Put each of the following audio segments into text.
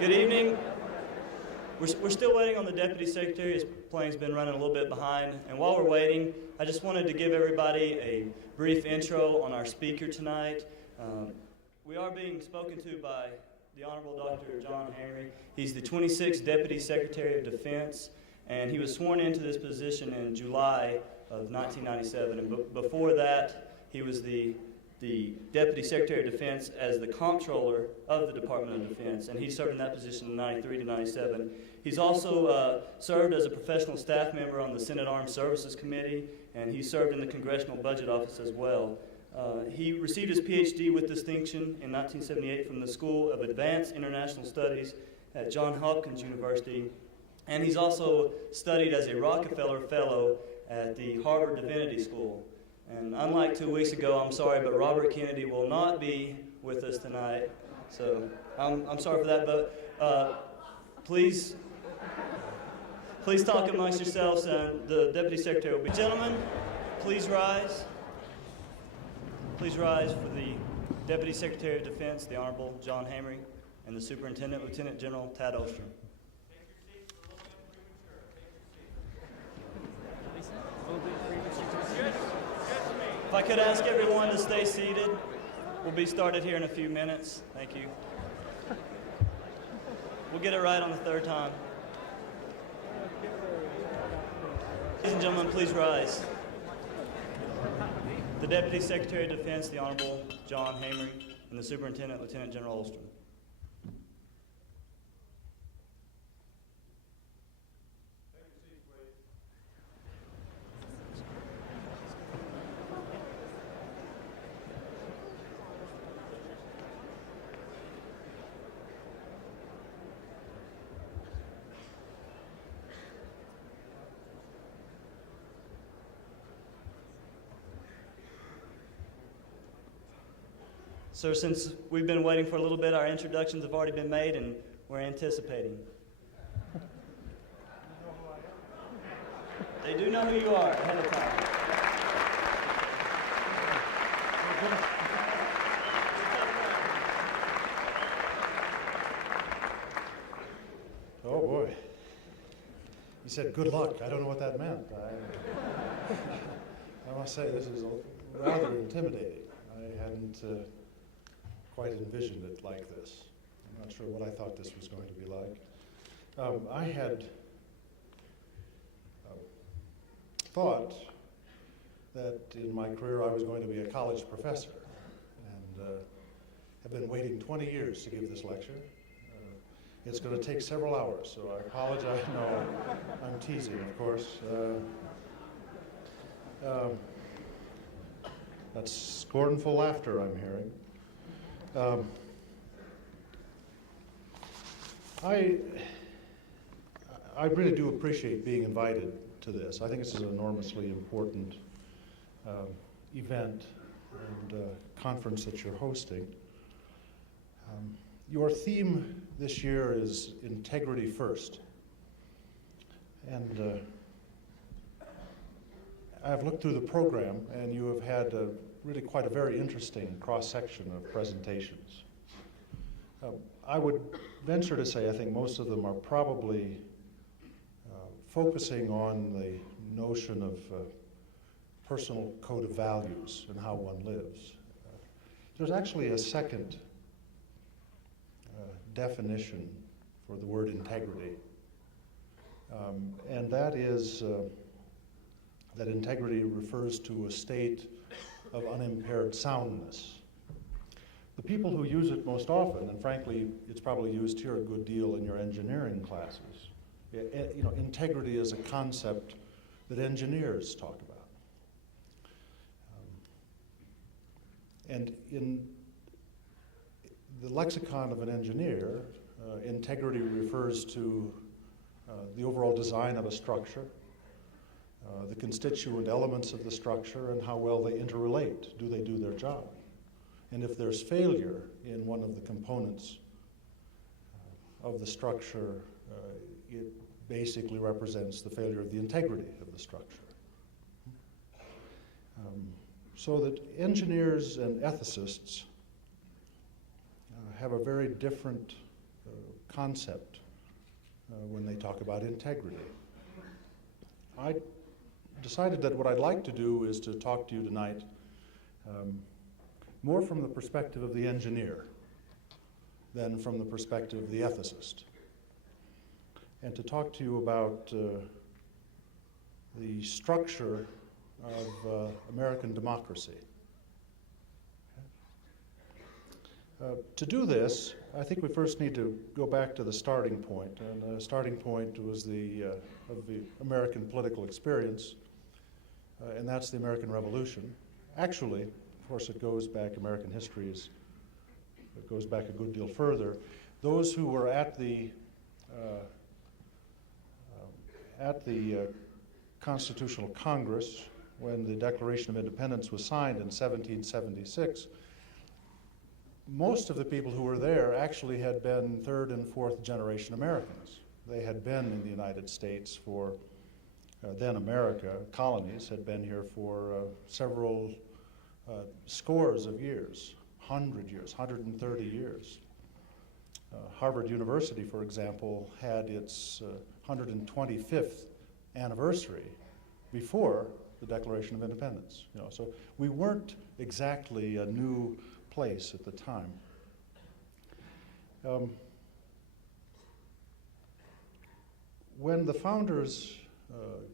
Good evening. We're still waiting on the Deputy Secretary. His plane's been running a little bit behind. And while we're waiting, I just wanted to give everybody a brief intro on our speaker tonight. We are being spoken to by the Honorable Dr. John Hamre. He's the 26th Deputy Secretary of Defense, and he was sworn into this position in July of 1997. And before that, he was the Deputy Secretary of Defense as the Comptroller of the Department of Defense, and he served in that position in 93 to 97. He's also served as a professional staff member on the Senate Armed Services Committee, and he served in the Congressional Budget Office as well. He received his PhD with distinction in 1978 from the School of Advanced International Studies at Johns Hopkins University, and he's also studied as a Rockefeller Fellow at the Harvard Divinity School. And unlike 2 weeks ago, I'm sorry, but Robert Kennedy will not be with us tonight. So I'm sorry for that, but please talk amongst yourselves, and the Deputy Secretary will be. Gentlemen, please rise. Please rise for the Deputy Secretary of Defense, the Honorable John Hamre, and the Superintendent, Lieutenant General Tad Ostrom. If I could ask everyone to stay seated, we'll be started here in a few minutes. Thank you. We'll get it right on the third time. Ladies and gentlemen, please rise. The Deputy Secretary of Defense, the Honorable John Hamre, and the Superintendent, Lieutenant General Ostrom. So since we've been waiting for a little bit, our introductions have already been made, and we're anticipating. They do know who you are ahead of time. Oh boy. You said good luck. I don't know what that meant. I must say this is rather intimidating. I hadn't quite envisioned it like this. I'm not sure what I thought this was going to be like. I had thought that in my career I was going to be a college professor, and have been waiting 20 years to give this lecture. It's going to take several hours, so I apologize. No, I'm teasing, of course. That's scornful laughter I'm hearing. I really do appreciate being invited to this. I think this is an enormously important event and conference that you're hosting. Your theme this year is integrity first. And I've looked through the program, and you have had really quite a very interesting cross-section of presentations. I would venture to say I think most of them are probably focusing on the notion of personal code of values and how one lives. There's actually a second definition for the word integrity, and that is that integrity refers to a state of unimpaired soundness. The people who use it most often, and frankly, it's probably used here a good deal in your engineering classes. Integrity is a concept that engineers talk about. And in the lexicon of an engineer, integrity refers to the overall design of a structure, the constituent elements of the structure, and how well they interrelate. Do they do their job? And if there's failure in one of the components of the structure, it basically represents the failure of the integrity of the structure. So that engineers and ethicists have a very different concept when they talk about integrity. I decided that what I'd like to do is to talk to you tonight more from the perspective of the engineer than from the perspective of the ethicist, and to talk to you about the structure of American democracy. To do this, I think we first need to go back to the starting point, and the starting point was of the American political experience, and that's the American Revolution. Actually, of course, it goes back, American history it goes back a good deal further. Those who were at the Constitutional Congress when the Declaration of Independence was signed in 1776, most of the people who were there actually had been third and fourth generation Americans. They had been in the United States for, then America, colonies had been here for several scores of years, 100 years, 130 years. Harvard University, for example, had its 125th anniversary before the Declaration of Independence. So we weren't exactly a new place at the time. When the founders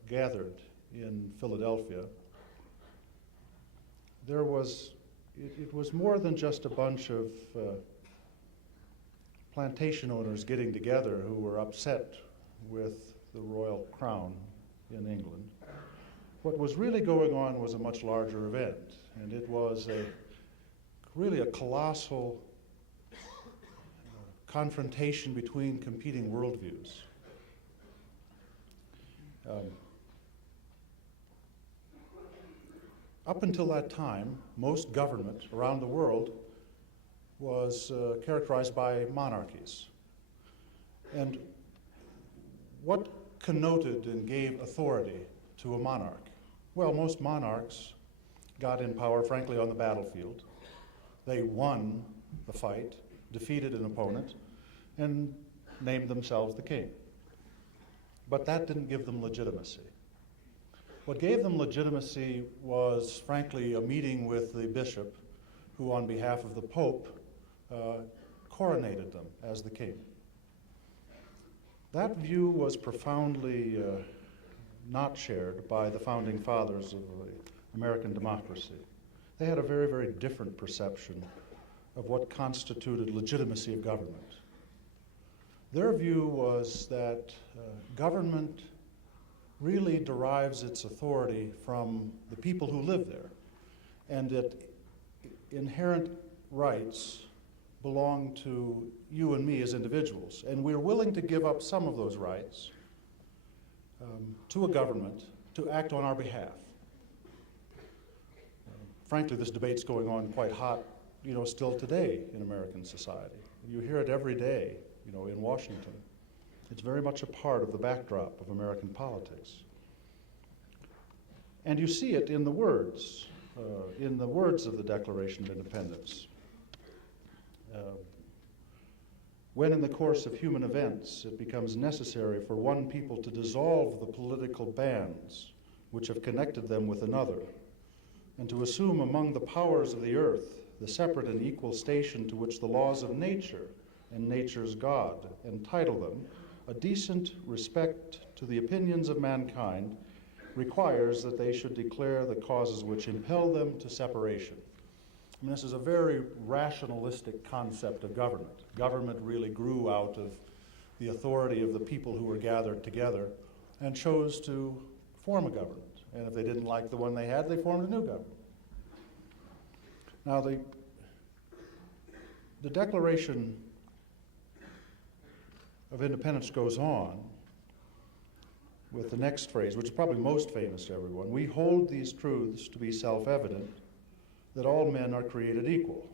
gathered in Philadelphia, it was more than just a bunch of plantation owners getting together who were upset with the royal crown in England. What was really going on was a much larger event, and it was really a colossal confrontation between competing worldviews. Up until that time, most government around the world was characterized by monarchies. And what connoted and gave authority to a monarch? Well, most monarchs got in power, frankly, on the battlefield. They won the fight, defeated an opponent, and named themselves the king. But that didn't give them legitimacy. What gave them legitimacy was, frankly, a meeting with the bishop, who on behalf of the Pope coronated them as the king. That view was profoundly not shared by the founding fathers of American democracy. They had a very, very different perception of what constituted legitimacy of government. Their view was that government really derives its authority from the people who live there, and that inherent rights belong to you and me as individuals, and we're willing to give up some of those rights to a government to act on our behalf. Frankly, this debate's going on quite hot, still today in American society. You hear it every day, in Washington. It's very much a part of the backdrop of American politics. And you see it in the words of the Declaration of Independence. When in the course of human events it becomes necessary for one people to dissolve the political bands which have connected them with another, and to assume among the powers of the earth the separate and equal station to which the laws of nature and nature's God entitle them, a decent respect to the opinions of mankind requires that they should declare the causes which impel them to separation. I mean, this is a very rationalistic concept of government. Government really grew out of the authority of the people who were gathered together and chose to form a government. And if they didn't like the one they had, they formed a new government. Now, the Declaration of Independence goes on with the next phrase, which is probably most famous to everyone. We hold these truths to be self-evident, that all men are created equal.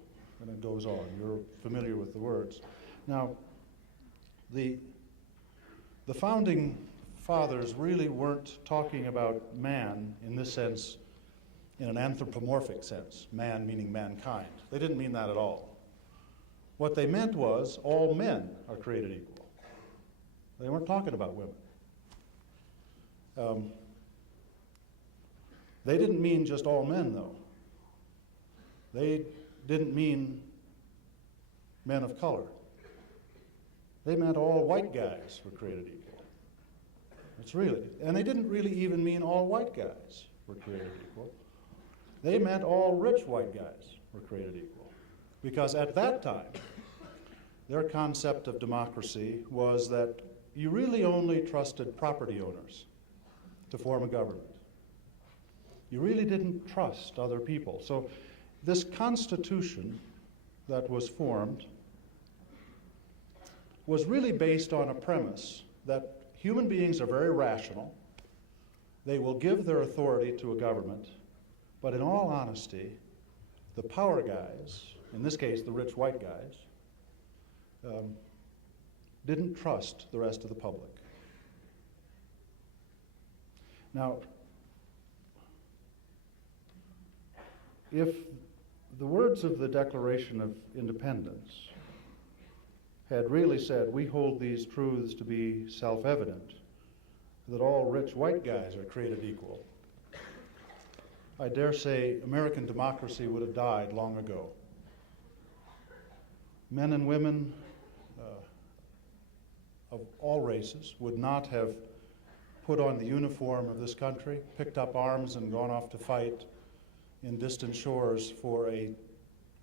And it goes on. You're familiar with the words. Now, the founding fathers really weren't talking about man in this sense, in an anthropomorphic sense, man meaning mankind. They didn't mean that at all. What they meant was all men are created equal. They weren't talking about women. They didn't mean just all men, though. They didn't mean men of color. They meant all white guys were created equal. It's really, and they didn't really even mean all white guys were created equal. They meant all rich white guys were created equal. Because at that time, their concept of democracy was that you really only trusted property owners to form a government. You really didn't trust other people. So this Constitution that was formed was really based on a premise that human beings are very rational. They will give their authority to a government, but in all honesty, the power guys, in this case the rich white guys, didn't trust the rest of the public. Now, if the words of the Declaration of Independence had really said, we hold these truths to be self-evident, that all rich white guys are created equal, I dare say American democracy would have died long ago. Men and women of all races would not have put on the uniform of this country, picked up arms and gone off to fight in distant shores for a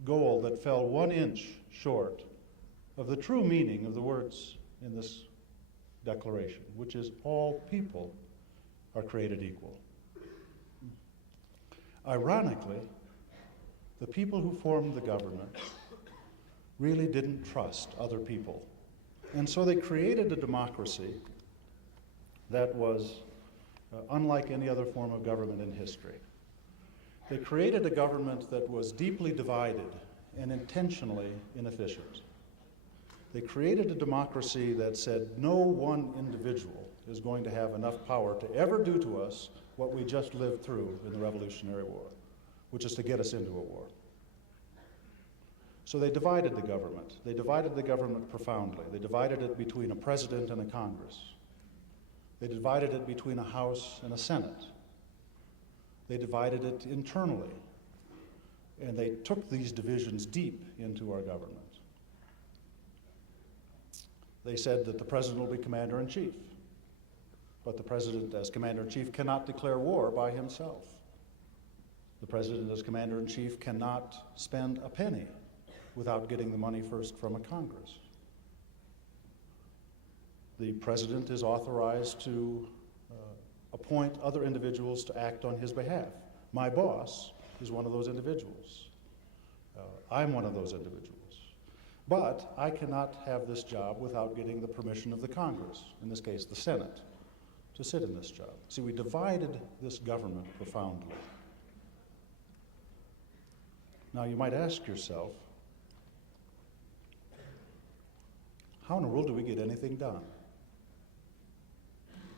goal that fell 1 inch short of the true meaning of the words in this declaration, which is all people are created equal. Ironically, the people who formed the government really didn't trust other people. And so they created a democracy that was unlike any other form of government in history. They created a government that was deeply divided and intentionally inefficient. They created a democracy that said no one individual is going to have enough power to ever do to us what we just lived through in the Revolutionary War, which is to get us into a war. So they divided the government. They divided the government profoundly. They divided it between a president and a Congress. They divided it between a House and a Senate. They divided it internally. And they took these divisions deep into our government. They said that the president will be commander-in-chief. But the president, as commander-in-chief, cannot declare war by himself. The president, as commander-in-chief, cannot spend a penny without getting the money first from a Congress. The president is authorized to appoint other individuals to act on his behalf. My boss is one of those individuals. I'm one of those individuals. But I cannot have this job without getting the permission of the Congress, in this case the Senate, to sit in this job. See, we divided this government profoundly. Now you might ask yourself, how in the world do we get anything done?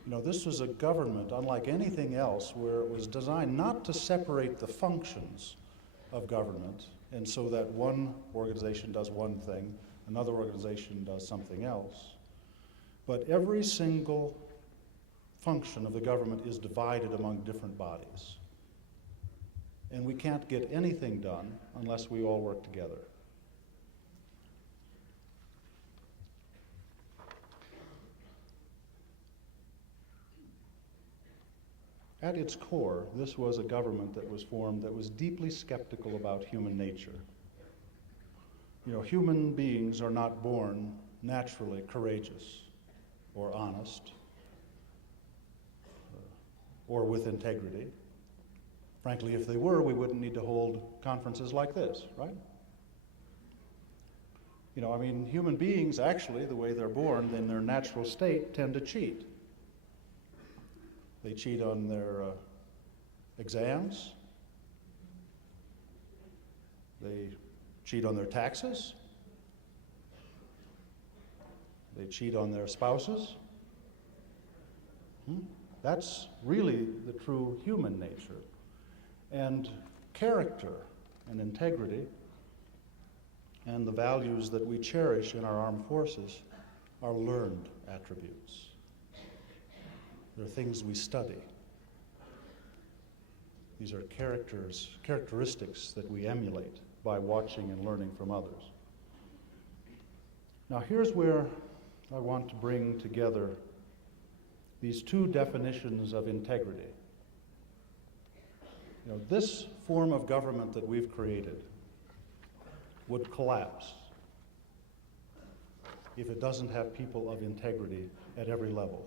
You know, this was a government unlike anything else where it was designed not to separate the functions of government and so that one organization does one thing, another organization does something else, but every single function of the government is divided among different bodies. And we can't get anything done unless we all work together. At its core, this was a government that was formed that was deeply skeptical about human nature. You know, human beings are not born naturally courageous or honest or with integrity. Frankly, if they were, we wouldn't need to hold conferences like this, right? You know, I mean, human beings actually, the way they're born in their natural state, tend to cheat. They cheat on their exams. They cheat on their taxes. They cheat on their spouses. That's really the true human nature. And character and integrity and the values that we cherish in our armed forces are learned attributes. They're things we study. These are characteristics that we emulate by watching and learning from others. Now here's where I want to bring together these two definitions of integrity. You know, this form of government that we've created would collapse if it doesn't have people of integrity at every level.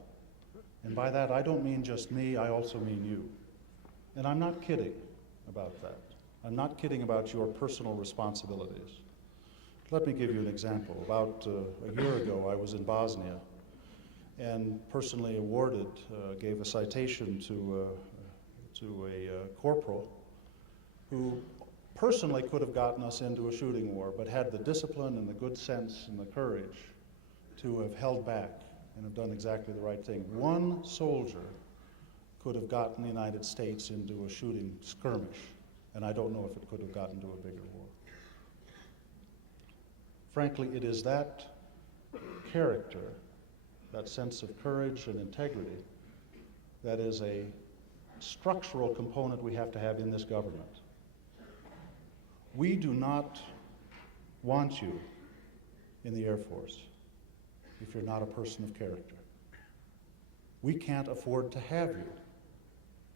And by that, I don't mean just me, I also mean you. And I'm not kidding about that. I'm not kidding about your personal responsibilities. Let me give you an example. About a year ago, I was in Bosnia and personally gave a citation to a corporal who personally could have gotten us into a shooting war, but had the discipline and the good sense and the courage to have held back and have done exactly the right thing. One soldier could have gotten the United States into a shooting skirmish, and I don't know if it could have gotten to a bigger war. Frankly, it is that character, that sense of courage and integrity, that is a structural component we have to have in this government. We do not want you in the Air Force if you're not a person of character. We can't afford to have you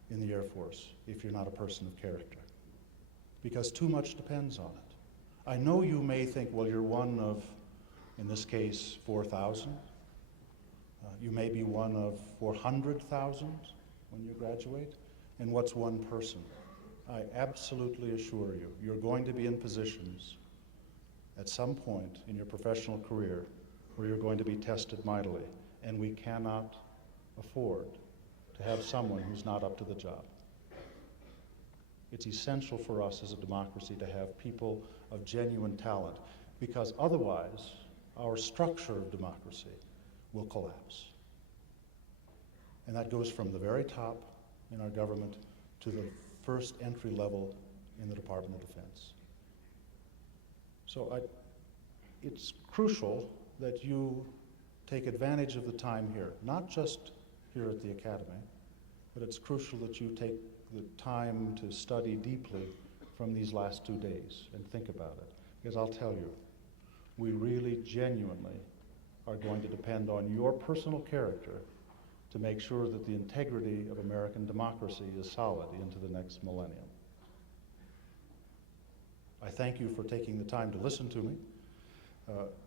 in the Air Force if you're not a person of character, because too much depends on it. I know you may think, well, you're one of, in this case, 4,000. You may be one of 400,000 when you graduate. And what's one person? I absolutely assure you, you're going to be in positions at some point in your professional career where you're going to be tested mightily, and we cannot afford to have someone who's not up to the job. It's essential for us as a democracy to have people of genuine talent, because otherwise our structure of democracy will collapse. And that goes from the very top in our government to the first entry level in the Department of Defense. So it's crucial that you take advantage of the time here, not just here at the Academy, but it's crucial that you take the time to study deeply from these last 2 days and think about it. Because I'll tell you, we really genuinely are going to depend on your personal character to make sure that the integrity of American democracy is solid into the next millennium. I thank you for taking the time to listen to me.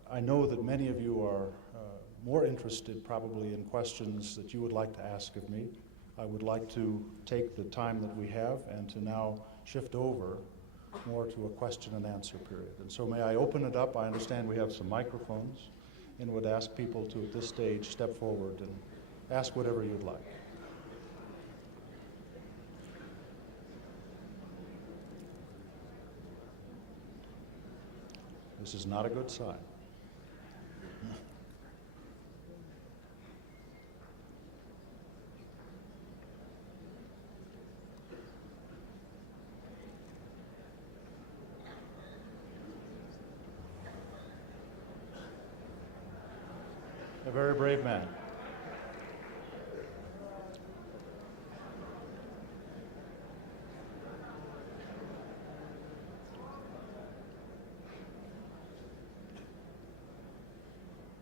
I know that many of you are more interested probably in questions that you would like to ask of me. I would like to take the time that we have and to now shift over more to a question and answer period. And so may I open it up? I understand we have some microphones, and would ask people to, at this stage, step forward and ask whatever you'd like. This is not a good sign. A very brave man.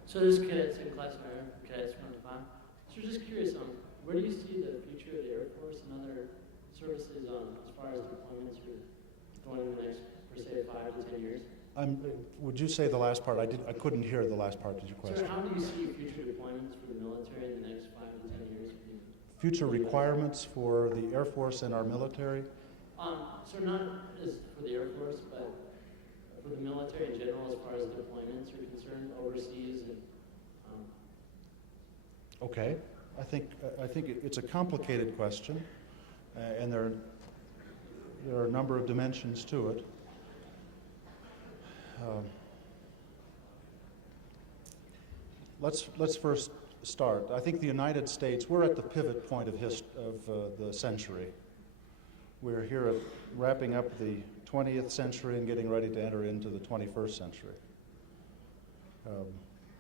So this cadets in class cadets 1 to 5. So we're just curious on where do you see the future of the Air Force and other services as far as deployments for going in the next, per se, 5 to 10 years? Would you say the last part? I couldn't hear the last part of your question. So how do you see future deployments for the military in the next 5 to 10 years? Future requirements for the Air Force and our military? So not as for the Air Force, but for the military in general, as far as deployments are concerned, overseas. And, Okay, I think it's a complicated question, and there are a number of dimensions to it. Let's first start. I think the United States, we're at the pivot point of the century. We're here at wrapping up the 20th century and getting ready to enter into the 21st century.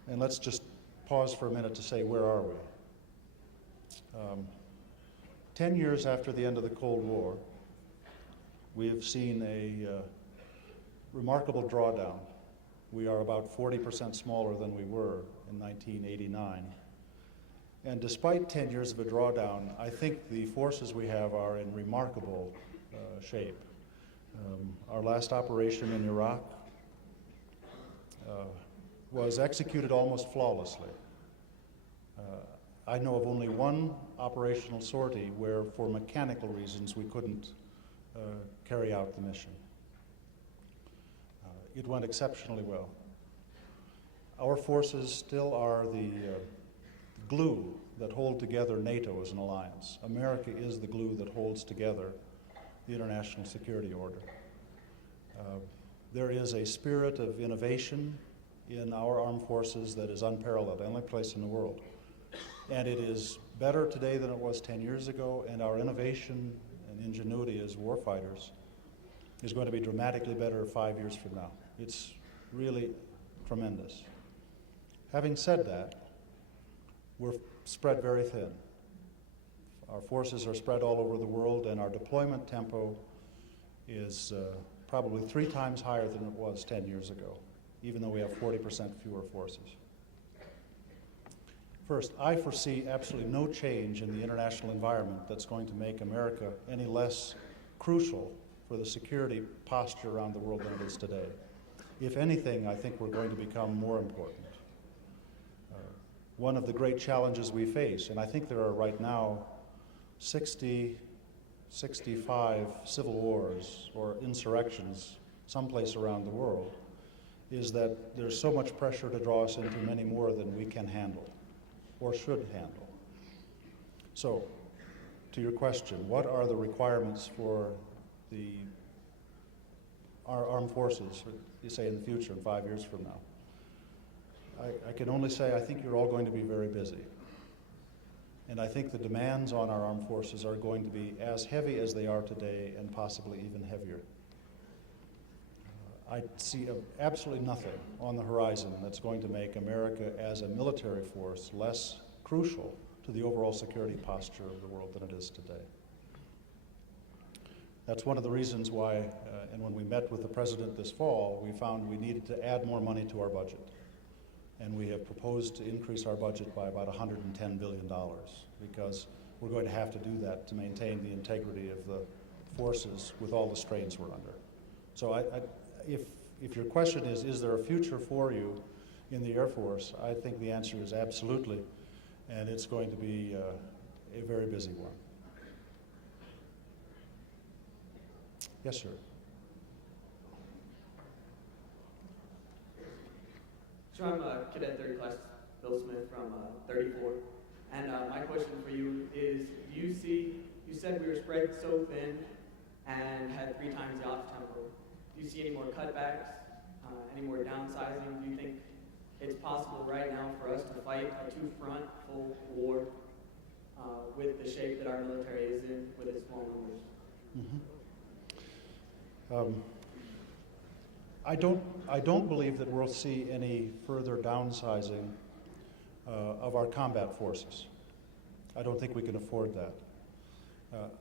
And let's just pause for a minute to say, where are we? 10 years after the end of the Cold War, we have seen a remarkable drawdown. We are about 40% smaller than we were in 1989. And despite 10 years of a drawdown, I think the forces we have are in remarkable shape. Our last operation in Iraq was executed almost flawlessly. I know of only one operational sortie where, for mechanical reasons, we couldn't carry out the mission. It went exceptionally well. Our forces still are the glue that hold together NATO as an alliance. America is the glue that holds together the international security order. There is a spirit of innovation in our armed forces that is unparalleled, the only place in the world. And it is better today than it was 10 years ago, and our innovation and ingenuity as warfighters is going to be dramatically better 5 years from now. It's really tremendous. Having said that, we're spread very thin. Our forces are spread all over the world, and our deployment tempo is probably 3 times higher than it was 10 years ago, even though we have 40% fewer forces. First, I foresee absolutely no change in the international environment that's going to make America any less crucial for the security posture around the world than it is today. If anything, I think we're going to become more important. One of the great challenges we face, and I think there are right now 60, 65 civil wars or insurrections someplace around the world, is that there's so much pressure to draw us into many more than we can handle or should handle. So, to your question, what are the requirements for our armed forces, you say in the future, in 5 years from now? I can only say I think you're all going to be very busy. And I think the demands on our armed forces are going to be as heavy as they are today and possibly even heavier. I see absolutely nothing on the horizon that's going to make America as a military force less crucial to the overall security posture of the world than it is today. That's one of the reasons why, and when we met with the President this fall, we found we needed to add more money to our budget. And we have proposed to increase our budget by about $110 billion, because we're going to have to do that to maintain the integrity of the forces with all the strains we're under. So if your question is there a future for you in the Air Force, I think the answer is absolutely, and it's going to be a very busy one. Yes, sir. So I'm Cadet 3rd Class Bill Smith from 34, and my question for you is, you said we were spread so thin and had 3 times the ops tempo. Do you see any more cutbacks, any more downsizing? Do you think it's possible right now for us to fight a 2-front full war with the shape that our military is in, with its small numbers? Mm-hmm. I don't believe that we'll see any further downsizing of our combat forces. I don't think we can afford that.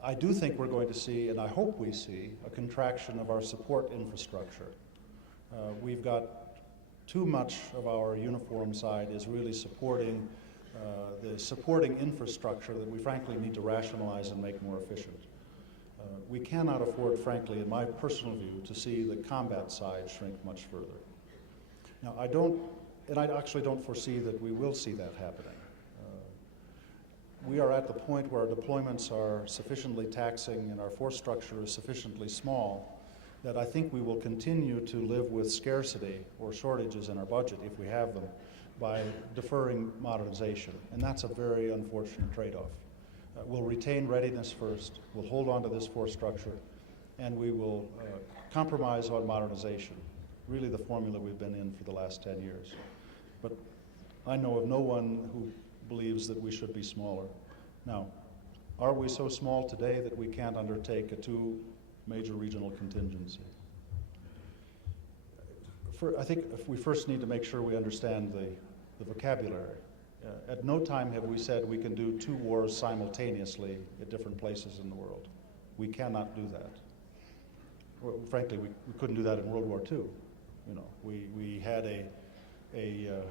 I do think we're going to see, and I hope we see, a contraction of our support infrastructure. We've got too much of our uniform side is really supporting the supporting infrastructure that we frankly need to rationalize and make more efficient. We cannot afford, frankly, in my personal view, to see the combat side shrink much further. Now, I actually don't foresee that we will see that happening. We are at the point where our deployments are sufficiently taxing and our force structure is sufficiently small that I think we will continue to live with scarcity or shortages in our budget, if we have them, by deferring modernization. And that's a very unfortunate trade-off. We'll retain readiness first, we'll hold on to this force structure, and we will compromise on modernization, really the formula we've been in for the last 10 years. But I know of no one who believes that we should be smaller. Now, are we so small today that we can't undertake a 2 major regional contingency? I think we first need to make sure we understand the vocabulary. At no time have we said we can do 2 wars simultaneously at different places in the world. We cannot do that. Well, frankly, we couldn't do that in World War II. You know, we had a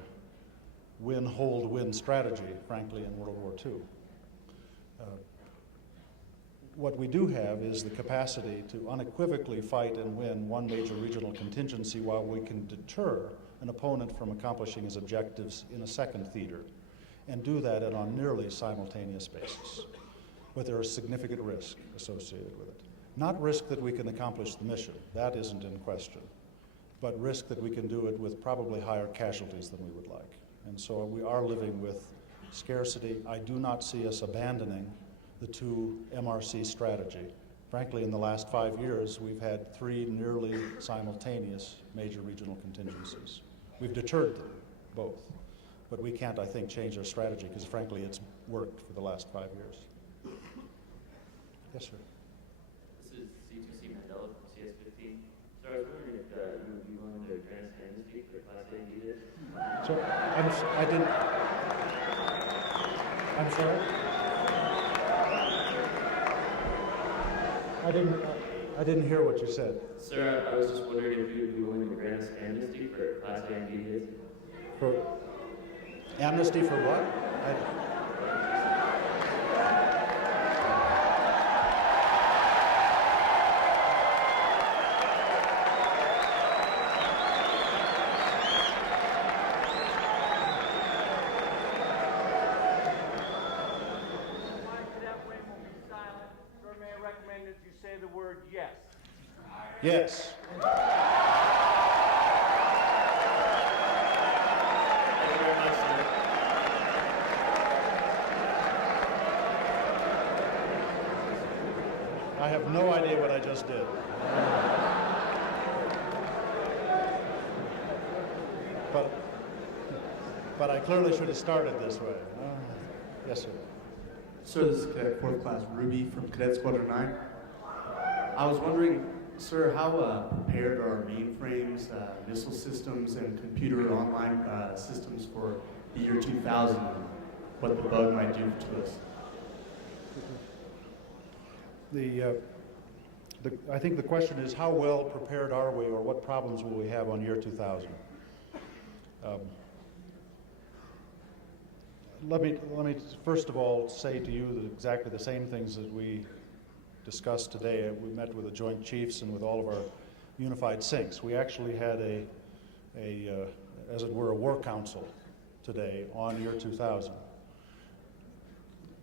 win, hold, win strategy, frankly, in World War II. What we do have is the capacity to unequivocally fight and win one major regional contingency while we can deter an opponent from accomplishing his objectives in a second theater, and do that on a nearly simultaneous basis. But there is significant risk associated with it. Not risk that we can accomplish the mission, that isn't in question, but risk that we can do it with probably higher casualties than we would like. And so we are living with scarcity. I do not see us abandoning the 2 MRC strategy. Frankly, in the last 5 years, we've had 3 nearly simultaneous major regional contingencies. We've deterred them, both. But we can't, I think, change our strategy because, frankly, it's worked for the last 5 years. Yes, sir. This is C2C Mandela from CS15. So I was wondering if you would be willing to grant us amnesty for Class A candidates? So, I'm sorry? I didn't hear what you said. Sir, I was just wondering if you would be willing to grant us amnesty for Class A candidates? For amnesty for what? Yes. Thank you very much, sir. I have no idea what I just did. But I clearly should have started this way. Yes, sir. Sir, this is Cadet 4th Class Ruby from Cadet Squadron 9. I was wondering, sir, how prepared are mainframes, missile systems, and computer online systems for the year 2000 and what the bug might do to us? I think the question is, how well prepared are we, or what problems will we have on year 2000? Let me first of all say to you that exactly the same things that we discussed today. We met with the Joint Chiefs and with all of our unified syncs. We actually had as it were, a war council today on year 2000.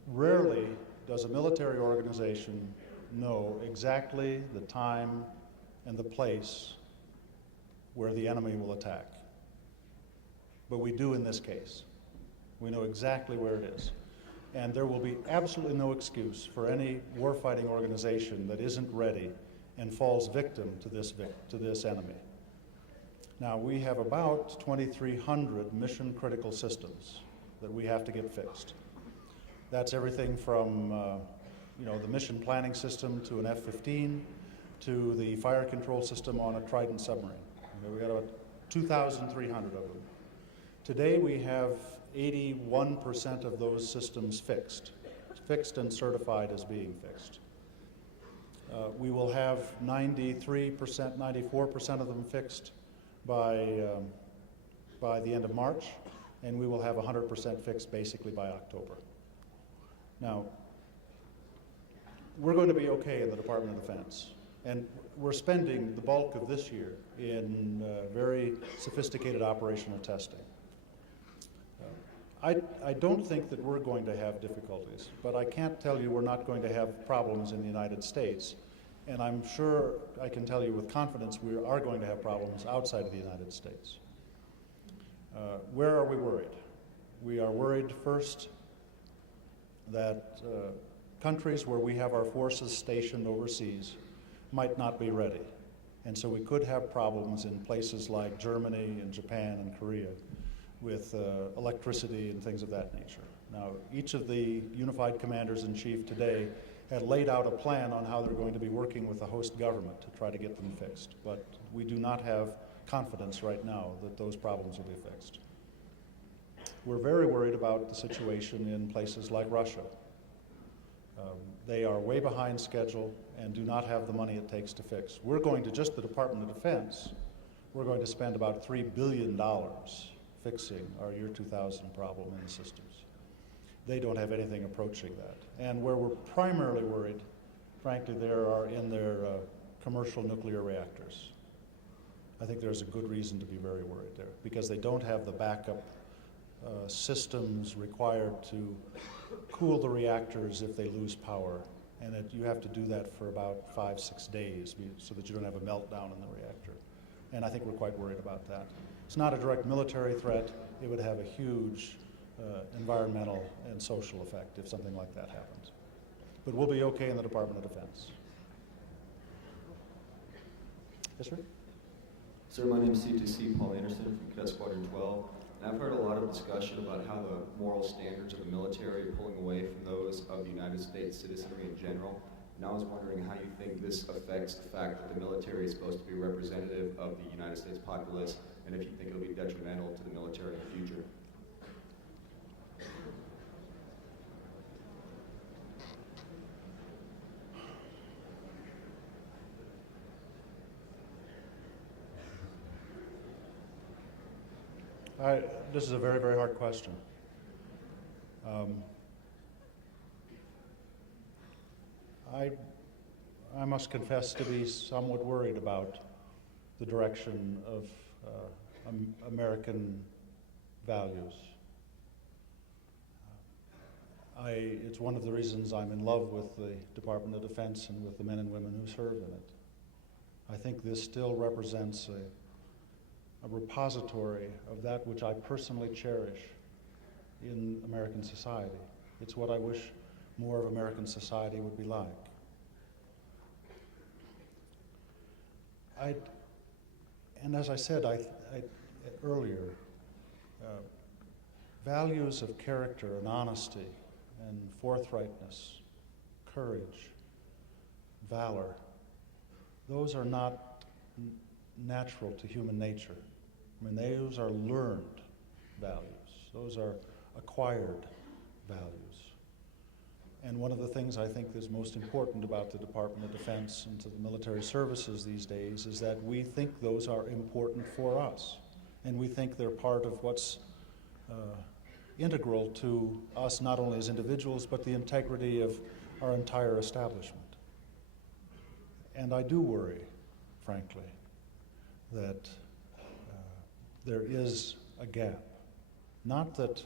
Rarely does a military organization know exactly the time and the place where the enemy will attack. But we do in this case. We know exactly where it is. And there will be absolutely no excuse for any warfighting organization that isn't ready and falls victim to this enemy. Now, we have about 2,300 mission-critical systems that we have to get fixed. That's everything from the mission planning system to an F-15 to the fire control system on a Trident submarine. We've got about 2,300 of them. Today, we have 81% of those systems fixed and certified as being fixed. We will have 93%, 94% of them fixed by the end of March, and we will have 100% fixed basically by October. Now, we're going to be okay in the Department of Defense, and we're spending the bulk of this year in very sophisticated operational testing. I don't think that we're going to have difficulties, but I can't tell you we're not going to have problems in the United States, and I'm sure I can tell you with confidence we are going to have problems outside of the United States. Where are we worried? We are worried first that countries where we have our forces stationed overseas might not be ready, and so we could have problems in places like Germany and Japan and Korea with electricity and things of that nature. Now, each of the unified commanders-in-chief today had laid out a plan on how they're going to be working with the host government to try to get them fixed, but we do not have confidence right now that those problems will be fixed. We're very worried about the situation in places like Russia. They are way behind schedule and do not have the money it takes to fix. We're going to, just the Department of Defense, we're going to spend about $3 billion fixing our year 2000 problem in the systems. They don't have anything approaching that. And where we're primarily worried, frankly, in their commercial nuclear reactors. I think there's a good reason to be very worried there, because they don't have the backup systems required to cool the reactors if they lose power. And you have to do that for about 5-6 days so that you don't have a meltdown in the reactor. And I think we're quite worried about that. It's not a direct military threat. It would have a huge environmental and social effect if something like that happens. But we'll be okay in the Department of Defense. Yes, sir? Sir, my name is C2C Paul Anderson from Cadet Squadron 12. And I've heard a lot of discussion about how the moral standards of the military are pulling away from those of the United States citizenry in general. And I was wondering how you think this affects the fact that the military is supposed to be representative of the United States populace, and if you think it'll be detrimental to the military in the future. This is a very, very hard question. I must confess to be somewhat worried about the direction of American values. It's one of the reasons I'm in love with the Department of Defense and with the men and women who serve in it. I think this still represents a repository of that which I personally cherish in American society. It's what I wish more of American society would be like. And as I said earlier, values of character and honesty and forthrightness, courage, valor, those are not natural to human nature. I mean, those are learned values. Those are acquired values. And one of the things I think is most important about the Department of Defense and to the military services these days is that we think those are important for us. And we think they're part of what's integral to us, not only as individuals, but the integrity of our entire establishment. And I do worry, frankly, that there is a gap. Not that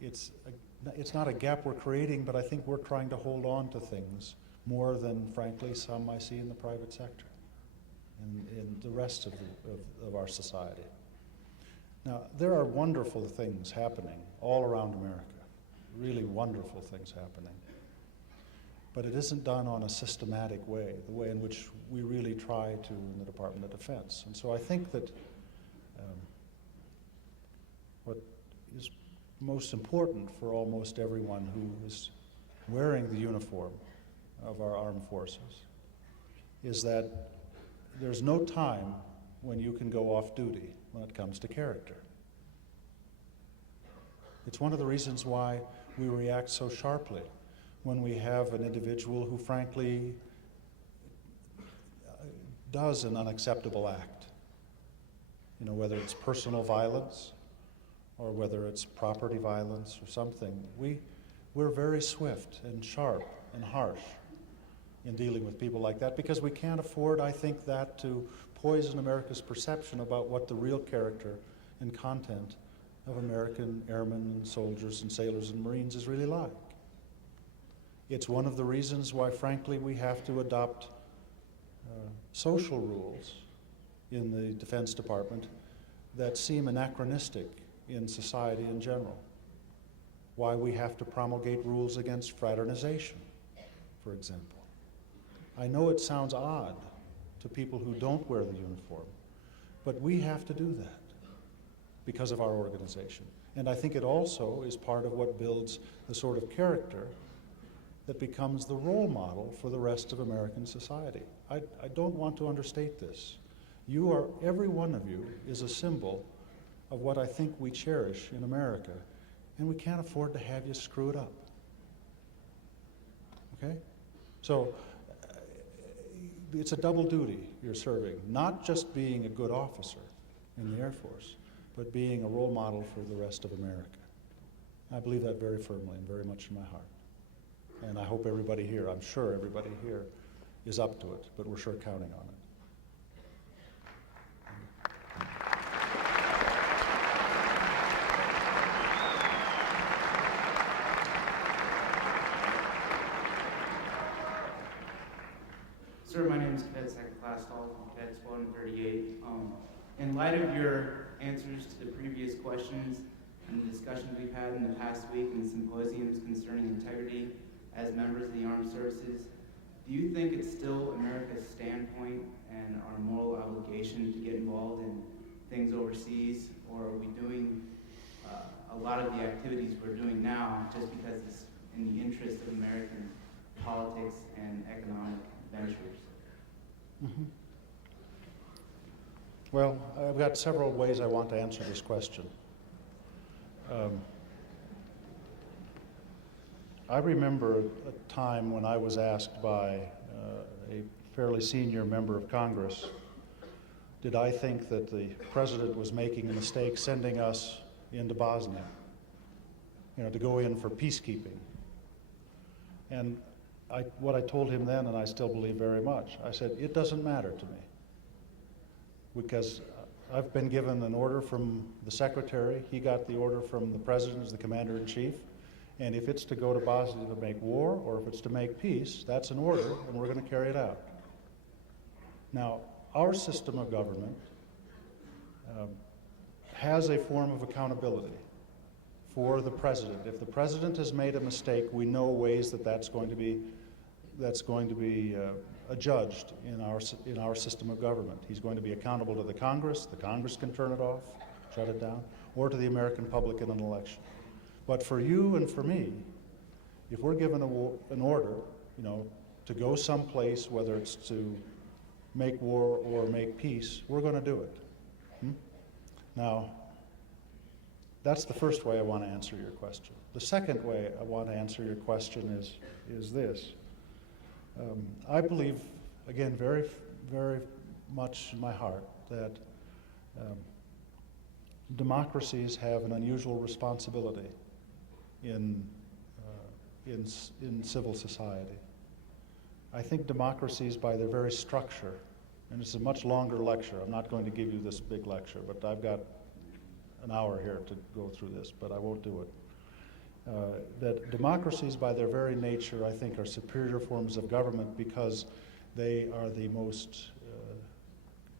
it's not a gap we're creating, but I think we're trying to hold on to things more than, frankly, some I see in the private sector and in the rest of our society. Now, there are wonderful things happening all around America, really wonderful things happening. But it isn't done on a systematic way, the way in which we really try to in the Department of Defense. And so I think that what is most important for almost everyone who is wearing the uniform of our armed forces is that there's no time when you can go off duty when it comes to character. It's one of the reasons why we react so sharply when we have an individual who frankly does an unacceptable act. You know, whether it's personal violence or whether it's property violence or something, we're very swift and sharp and harsh in dealing with people like that because we can't afford, I think, that to poison America's perception about what the real character and content of American airmen and soldiers and sailors and Marines is really like. It's one of the reasons why, frankly, we have to adopt social rules in the Defense Department that seem anachronistic in society in general. Why we have to promulgate rules against fraternization, for example. I know it sounds odd to people who don't wear the uniform, but we have to do that because of our organization. And I think it also is part of what builds the sort of character that becomes the role model for the rest of American society. I don't want to understate this. Every one of you is a symbol of what I think we cherish in America, and we can't afford to have you screw it up. Okay? So it's a double duty you're serving, not just being a good officer in the Air Force, but being a role model for the rest of America. I believe that very firmly and very much in my heart. And I hope everybody here, I'm sure everybody here is up to it, but we're sure counting on it. Sir, my name is Cadet Second Class Hall from Cadet Squadron 38. In light of your answers to the previous questions and the discussions we've had in the past week in the symposiums concerning integrity as members of the armed services, do you think it's still America's standpoint and our moral obligation to get involved in things overseas, or are we doing a lot of the activities we're doing now just because it's in the interest of American politics and economic ventures? Mm-hmm. Well, I've got several ways I want to answer this question. I remember a time when I was asked by a fairly senior member of Congress, did I think that the president was making a mistake sending us into Bosnia, to go in for peacekeeping? And what I told him then, and I still believe very much, I said, it doesn't matter to me, because I've been given an order from the Secretary, he got the order from the President as the Commander-in-Chief, and if it's to go to Bosnia to make war, or if it's to make peace, that's an order, and we're going to carry it out. Now, our system of government has a form of accountability for the President. If the President has made a mistake, we know ways that that's going to be adjudged in our system of government. He's going to be accountable to the Congress can turn it off, shut it down, or to the American public in an election. But for you and for me, if we're given an order, to go someplace, whether it's to make war or make peace, we're going to do it. Now, that's the first way I want to answer your question. The second way I want to answer your question is this. I believe, again, very, very much in my heart, that democracies have an unusual responsibility in civil society. I think democracies, by their very structure, and it's a much longer lecture. I'm not going to give you this big lecture, but I've got an hour here to go through this, but I won't do it. That democracies, by their very nature, I think, are superior forms of government because they are the most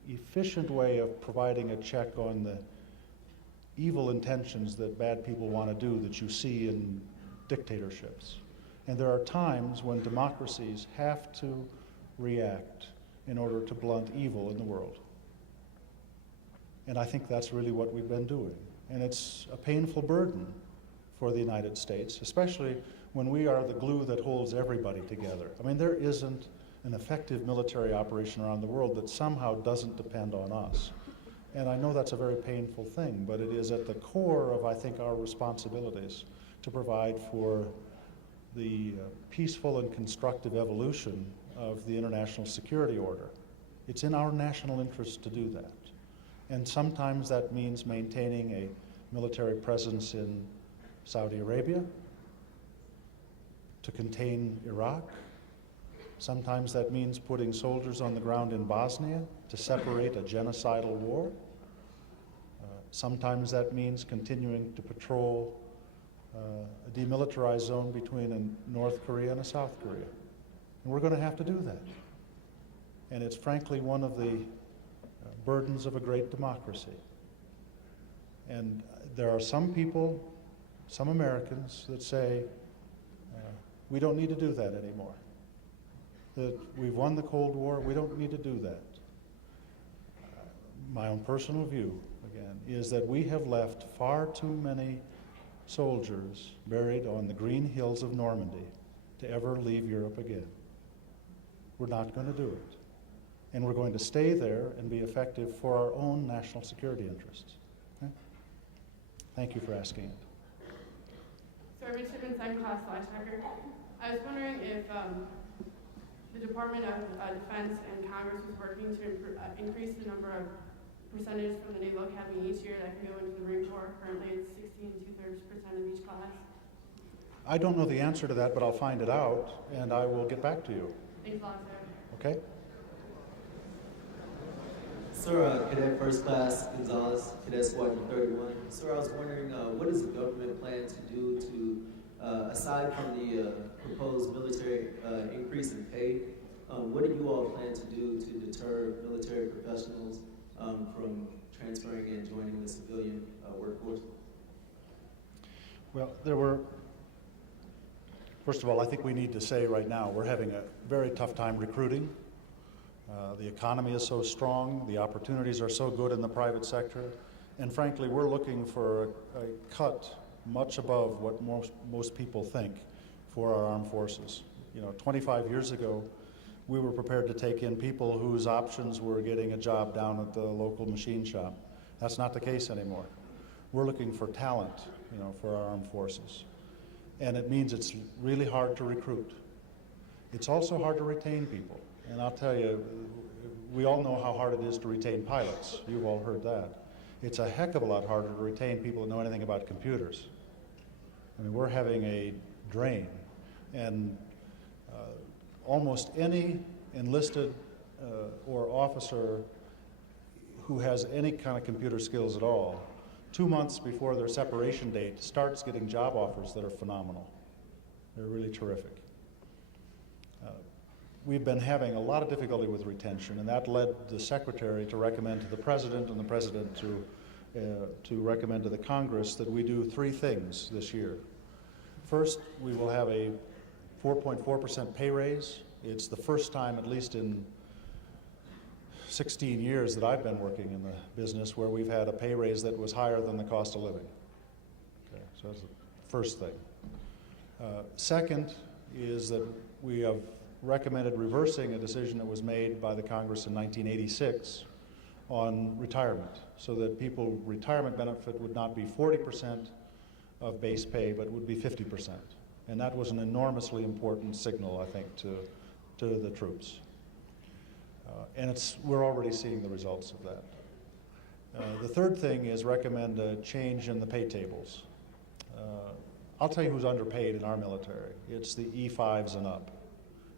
efficient way of providing a check on the evil intentions that bad people want to do that you see in dictatorships. And there are times when democracies have to react in order to blunt evil in the world. And I think that's really what we've been doing. And it's a painful burden for the United States, especially when we are the glue that holds everybody together. I mean, there isn't an effective military operation around the world that somehow doesn't depend on us. And I know that's a very painful thing, but it is at the core of, I think, our responsibilities to provide for the peaceful and constructive evolution of the international security order. It's in our national interest to do that. And sometimes that means maintaining a military presence in Saudi Arabia to contain Iraq. Sometimes that means putting soldiers on the ground in Bosnia to separate a genocidal war. Sometimes that means continuing to patrol a demilitarized zone between North Korea and a South Korea. And we're going to have to do that. And it's frankly one of the burdens of a great democracy. And there are some people, some Americans, that say, we don't need to do that anymore. That we've won the Cold War, we don't need to do that. My own personal view, again, is that we have left far too many soldiers buried on the green hills of Normandy to ever leave Europe again. We're not going to do it. And we're going to stay there and be effective for our own national security interests. Okay? Thank you for asking it. So midshipman second class flight tracker. I was wondering if the Department of Defense and Congress was working to increase the number of percentage from the Naval Academy each year that can go into the Marine Corps. Currently it's 16 2/3% of each class. I don't know the answer to that, but I'll find it out, and I will get back to you. Thanks a lot, sir. Okay? Sir, Cadet First Class Gonzalez, Cadet Squadron 31. Sir, I was wondering, what does the government plan to do to, aside from the proposed military increase in pay, what do you all plan to do to deter military professionals from transferring and joining the civilian workforce? Well, first of all, I think we need to say right now, we're having a very tough time recruiting. The economy is so strong, the opportunities are so good in the private sector, and frankly, we're looking for a cut much above what most people think for our armed forces. 25 years ago, we were prepared to take in people whose options were getting a job down at the local machine shop. That's not the case anymore. We're looking for talent, for our armed forces. And it means it's really hard to recruit. It's also hard to retain people. And I'll tell you, we all know how hard it is to retain pilots. You've all heard that. It's a heck of a lot harder to retain people that know anything about computers. I mean, we're having a drain. And almost any enlisted or officer who has any kind of computer skills at all, 2 months before their separation date, starts getting job offers that are phenomenal. They're really terrific. We've been having a lot of difficulty with retention, and that led the Secretary to recommend to the President and the President to recommend to the Congress that we do 3 things this year. First, we will have a 4.4% pay raise. It's the first time, at least in 16 years that I've been working in the business, where we've had a pay raise that was higher than the cost of living. Okay, so that's the first thing. Second is that we have recommended reversing a decision that was made by the Congress in 1986 on retirement, so that people retirement benefit would not be 40% of base pay, but would be 50%. And that was an enormously important signal, I think, to the troops. And we're already seeing the results of that. The third thing is recommend a change in the pay tables. I'll tell you who's underpaid in our military. It's the E5s and up,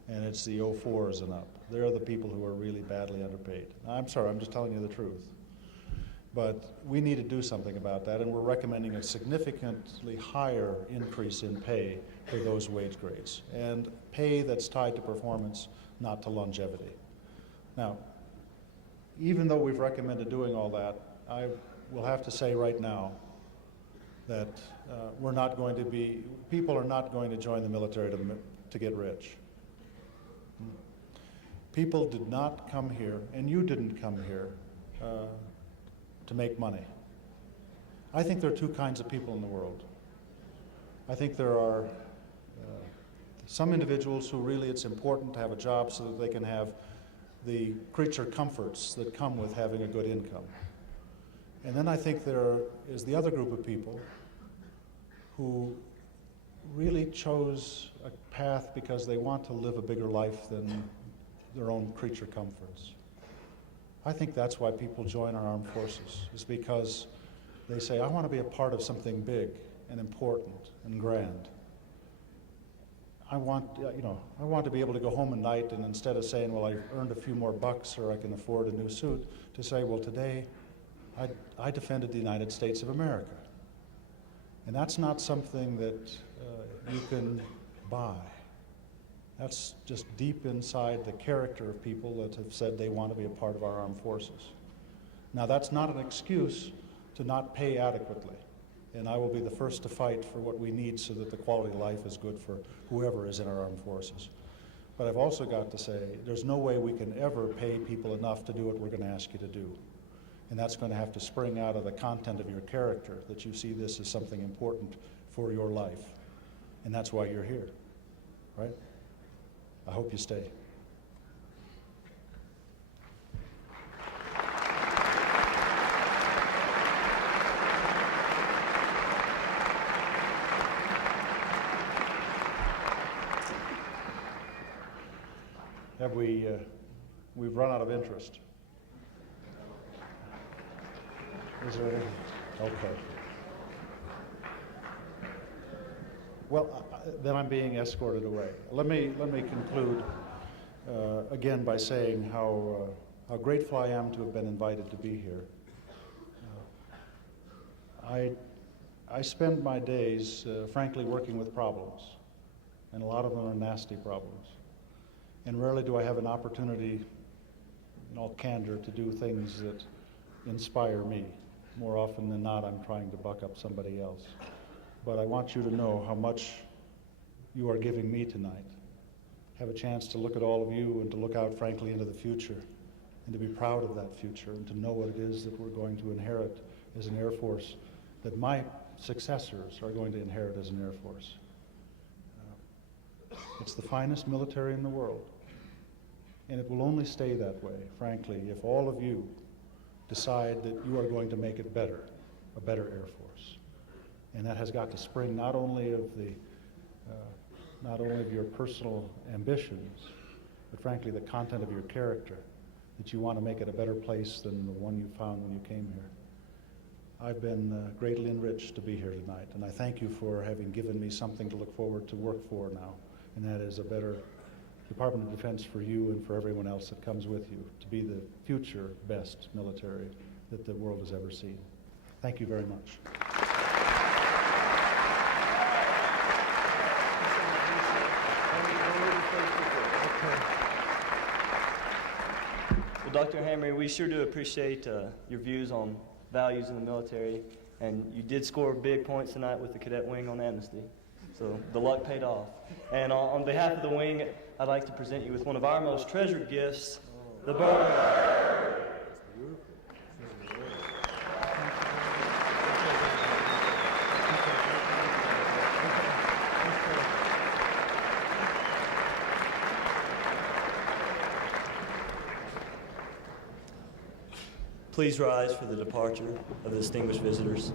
and it's the O4s and up. They're the people who are really badly underpaid. I'm sorry, I'm just telling you the truth. But we need to do something about that, and we're recommending a significantly higher increase in pay for those wage grades, and pay that's tied to performance, not to longevity. Now, even though we've recommended doing all that, I will have to say right now that people are not going to join the military to get rich. People did not come here, and you didn't come here, to make money. I think there are 2 kinds of people in the world. I think there are some individuals who really it's important to have a job so that they can have the creature comforts that come with having a good income. And then I think there is the other group of people who really chose a path because they want to live a bigger life than their own creature comforts. I think that's why people join our armed forces, is because they say, I want to be a part of something big and important and grand. I want to be able to go home at night, and instead of saying, well, I earned a few more bucks or I can afford a new suit, to say, well, today I defended the United States of America. And that's not something that you can buy. That's just deep inside the character of people that have said they want to be a part of our armed forces. Now, that's not an excuse to not pay adequately. And I will be the first to fight for what we need so that the quality of life is good for whoever is in our armed forces. But I've also got to say, there's no way we can ever pay people enough to do what we're going to ask you to do. And that's going to have to spring out of the content of your character, that you see this as something important for your life. And that's why you're here, right? I hope you stay. we've run out of interest. Is there any? Okay. Well, then I'm being escorted away. Let me conclude again by saying how grateful I am to have been invited to be here. I spend my days, frankly, working with problems, and a lot of them are nasty problems. And rarely do I have an opportunity, in all candor, to do things that inspire me. More often than not, I'm trying to buck up somebody else. But I want you to know how much you are giving me tonight. Have a chance to look at all of you and to look out, frankly, into the future, and to be proud of that future, and to know what it is that we're going to inherit as an Air Force, that my successors are going to inherit as an Air Force. It's the finest military in the world, and it will only stay that way, frankly, if all of you decide that you are going to make it better, a better Air Force. And that has got to spring not only of your personal ambitions, but frankly the content of your character, that you want to make it a better place than the one you found when you came here. I've been greatly enriched to be here tonight, and I thank you for having given me something to look forward to work for now, and that is a better Department of Defense for you and for everyone else that comes with you, to be the future best military that the world has ever seen. Thank you very much. Well, Dr. Hamre, we sure do appreciate your views on values in the military, and you did score big points tonight with the cadet wing on amnesty. So the luck paid off. And on behalf of the wing, I'd like to present you with one of our most treasured gifts, the bird. Please rise for the departure of the distinguished visitors.